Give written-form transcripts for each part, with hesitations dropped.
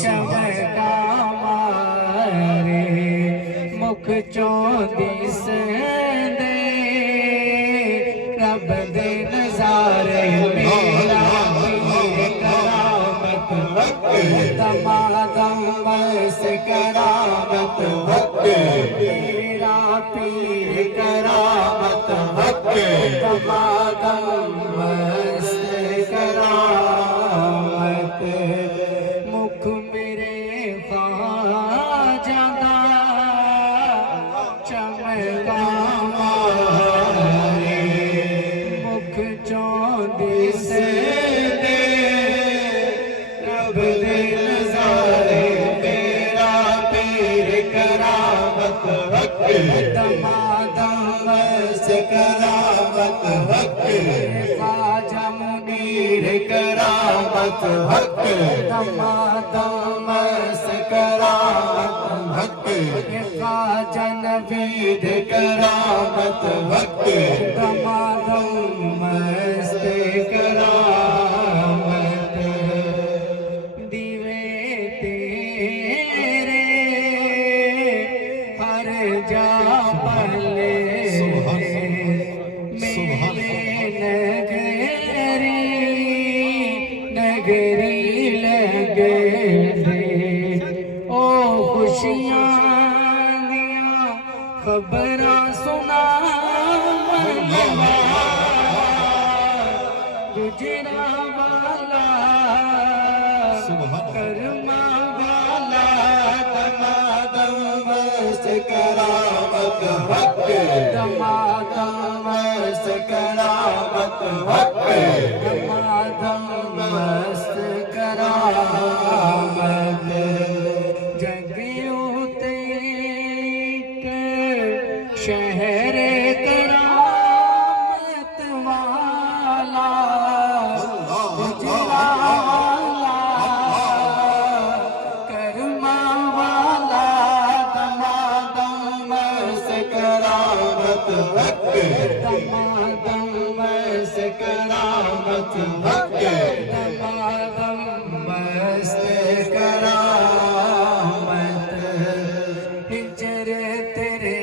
चमका मारे मुख चों दिसदे रब दे नज़ारे मेरा पीर करामत दमादम बस करामत मेरा पीर करामत दमादम बस करामत मुख मेरे ख्वाजा दा चमका मारे मुख चों दिसदे रब दे नज़ारे मेरा पीर करामत दमादम बस करामत ख्वाजा मुनीर करामत दमादम बस करामत ख्वाजा नवीद करामत दमादम बस करामत दिवे तेरे हर जा पले नगरी लगे दे ओ खुशियां दियां खबरां सुना मनवा गुजरा वाला करमा वाला दमादम बस करामत दमादम बस करामत दमादम बस करामत जगियों ते एक शहर करामत वाला गुजरा वाला करमा वाला दमादम बस करामत दमादम बस करामत दमादम बस करामत हिजर तेरे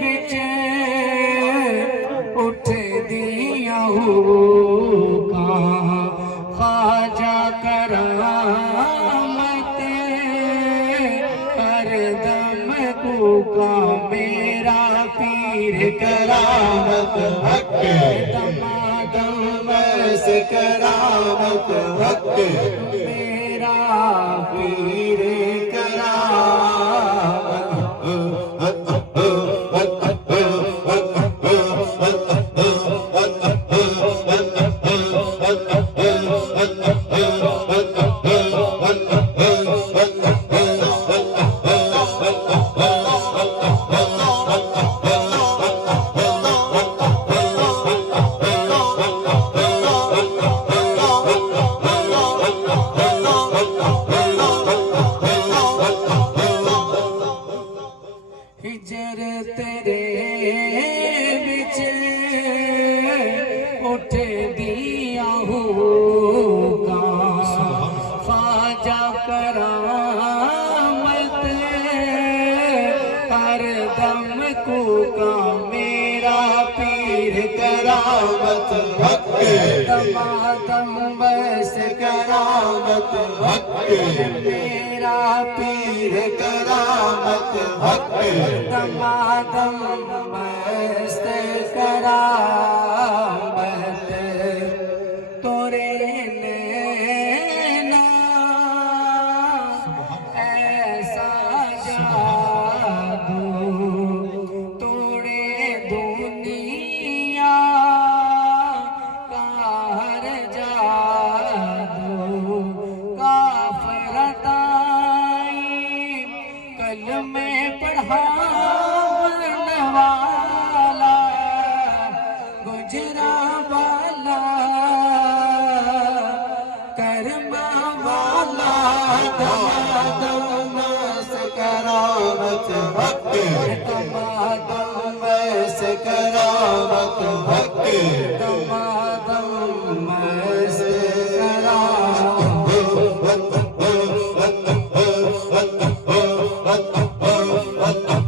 बिच उठ दिया ख्वाजा करामत हर दम कूका मेरा पीर करामत दमादम बस करामत मेरा पीर हिजर तेरे बिच उठ दिया होगा ख्वाजा करामत हर दम कूका मेरा पीर करामत दमादम बस करामत मेरा पीर करामत दमादम बस करामत तोरे नैना ऐसा जादू तोड़े दुनिया का हर जादू काफरताई कल में पढ़ाने वाला गुजरा वाला करमा वाला दमादम बस करामत दमादम बस करामत दमादम बस करामत اللہ